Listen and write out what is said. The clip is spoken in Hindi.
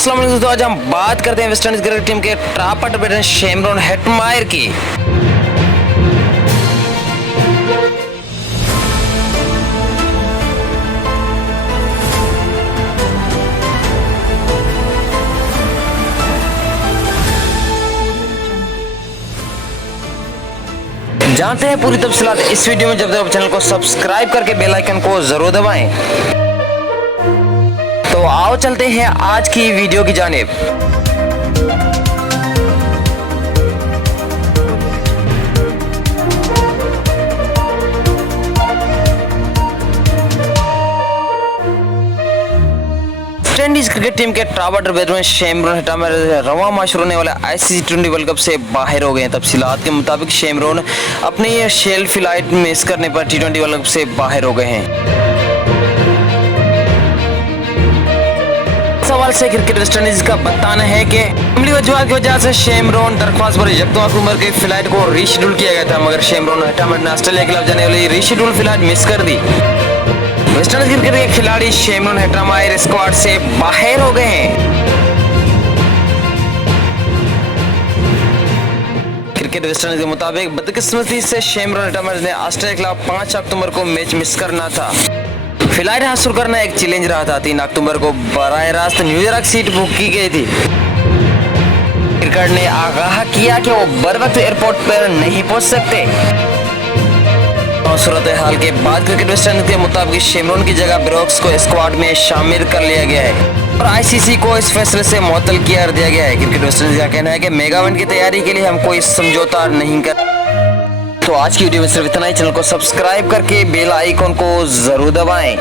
अस्सलाम वालेकुम दोस्तों, आज हम बात करते हैं वेस्ट इंडीज क्रिकेट टीम के टॉप ऑर्डर बैट्समैन शैमरॉन हेटमायर की। जानते हैं पूरी तफसीलात इस वीडियो में। जब तक चैनल को सब्सक्राइब करके बेल आइकन को जरूर दबाएं। तो आओ चलते हैं आज की वीडियो की जानिब। वेस्ट इंडीज क्रिकेट टीम के टॉप ऑर्डर बैट्समैन शैमरॉन हेटमायर रवां माह शुरू होने वाले ICC T20 वर्ल्ड कप से बाहर हो गए हैं। तफसीलात के मुताबिक शैमरॉन अपनी ये शेल फ्लाइट मिस करने पर T20 वर्ल्ड कप से बाहर हो गए हैं। सवाल से क्रिकेट वेस्ट इंडीज का बताना है कि मामूली वजह की वजह से शैमरॉन दरख्वास्त पर 1 अक्टूबर की फ्लाइट को रीशेड्यूल किया गया था, मगर शैमरॉन हेटमायर ने ऑस्ट्रेलिया के खिलाफ जाने वाली रीशेड्यूल फ्लाइट मिस कर दी। वेस्ट इंडीज क्रिकेट के खिलाड़ी शैमरॉन हेटमायर स्क्वाड से बाहर हो गए हैं। क्रिकेट वेस्ट इंडीज के मुताबिक बदकिस्मती से शैमरॉन हेटमायर ने ऑस्ट्रेलिया के खिलाफ 5 अक्टूबर को मैच मिस करना था। फ्लाइट हासिल करना एक चैलेंज रहा था। 3 अक्टूबर को बराह रास्त न्यूयॉर्क सीट बुक की गई थी। क्रिकेट ने आगाह किया कि वो बर वक्त एयरपोर्ट पर नहीं पहुंच सकते। सूरत हाल के बाद क्रिकेट वेस्ट इंडीज के मुताबिक शैमरॉन की जगह ब्रोक्स को स्क्वाड में शामिल कर लिया गया है और ICC को इस फैसले से मुअत्तल कर दिया गया है। क्रिकेट वेस्ट इंडीज का कहना है कि मेगा इवेंट की तैयारी के लिए हम कोई समझौता नहीं कर। तो आज की वीडियो में सिर्फ इतना ही। चैनल को सब्सक्राइब करके बेल आइकन को जरूर दबाएं।